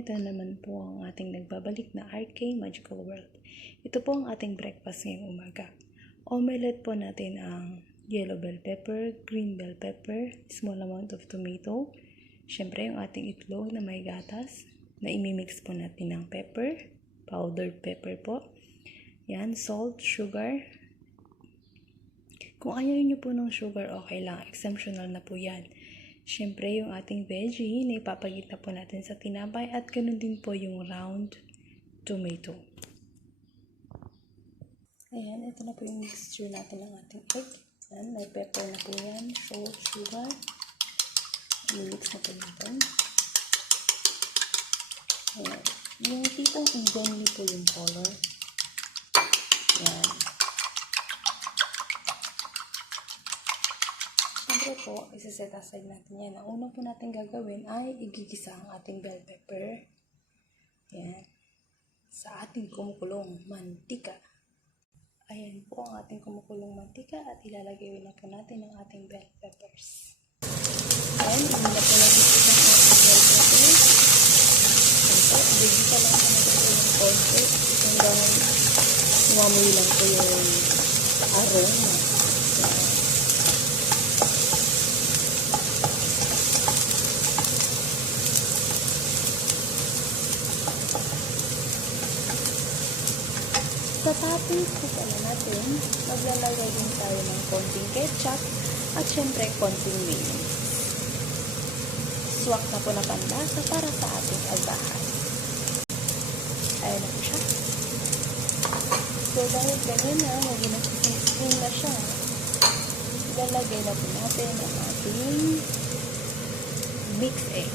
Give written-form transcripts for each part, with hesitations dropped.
ito naman po ang ating nagbabalik na RK Magical World. Ito po ang ating breakfast ngayong umaga. Omelet po natin ang yellow bell pepper, green bell pepper, small amount of tomato, syempre yung ating itlog na may gatas, na imimix po natin ng pepper, powdered pepper po. Yan, salt, sugar. Kung ayaw nyo po ng sugar, okay lang, exemptional na po yan. Siyempre, yung ating veggie na ipapagitna po natin sa tinapay at ganun din po yung round tomato. Ayan, ito na po yung mixture natin ng ating egg. Ayan, may pepper na po yan, salt, sugar. I-mix na po natin. Ayan, yung tipong evenly po yung color. Ayan. Siyempre po, isa-set aside natin yan. Ang una po natin gagawin ay igigisa ang ating bell pepper. Ayan. Sa ating kumukulong mantika. Ayan po ang ating kumukulong mantika at ilalagay na po natin ang ating bell peppers. Ayan, hindi na po natin ang ating bell peppers. Ayan po, igigisa lang po natin po yung konti. Hanggang umamoy lang po yung aroma. Sa toppings po pala natin, maglalagay din tayo ng konting ketchup at syempre konting mayo. Swak na po na panlasa para sa ating albahan. Ayan na po siya. So dahil ganyan na, mag-spring na siya, ilalagay na po natin ang ating mixed egg.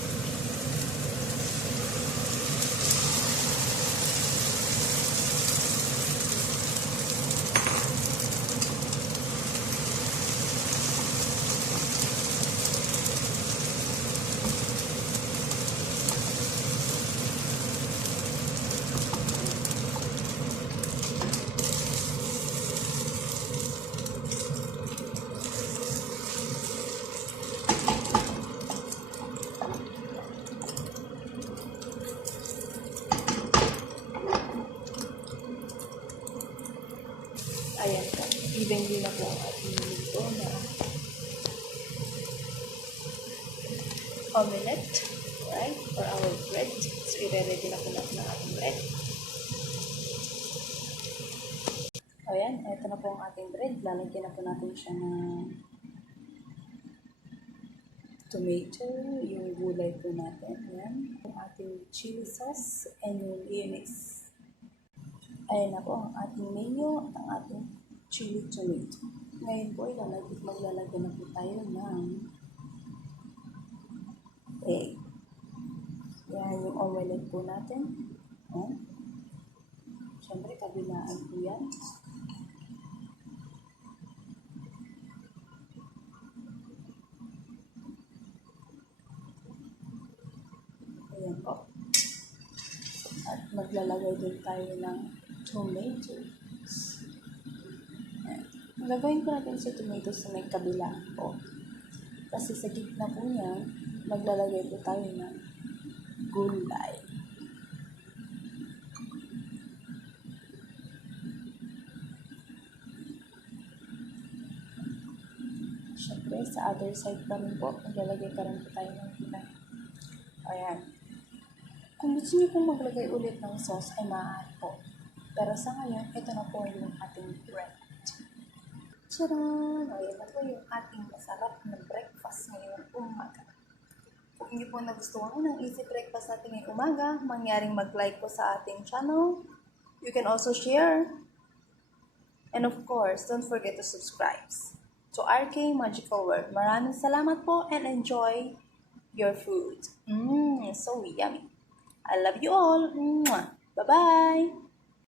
Ayan po, evenly na po ang ating luto na omelet, right, for our bread. So, i-ready na po natin ang ating bread. Ayan, ito na po ang ating bread. Lalagyan na po natin siya ng tomato, yung gulay po natin. Ayan, yung ating chili sauce, and yung mayonnaise. Ayan na po ang ating mayo at ang ating chili tomato. Ngayon po, maglalagyan na po tayo ng egg. Yan yung omelet po natin. Ayan. Siyempre, kabilaan po yan. Ayan po. At maglalagay din tayo ng tomatoes. Gagawin ko natin sa tomatoes sa may kabila po. Kasi sa gitna po niya, maglalagay po tayo ng gulay. Siyempre, sa other side pa rin po, maglalagay pa rin po tayo ng gulay. Ayan. Kung gusto niyo pong maglagay ulit ng sauce, ay maaari po. Pero sa ngayon, ito na po yung ating bread. Tcharan! Ayan na po yung ating masarap na breakfast ngayong umaga. Kung hindi po nagustuhan ng easy breakfast natin ngayong umaga, mangyaring mag-like po sa ating channel. You can also share. And of course, don't forget to subscribe to RK Magical World. Maraming salamat po and enjoy your food. So yummy. I love you all. Bye-bye!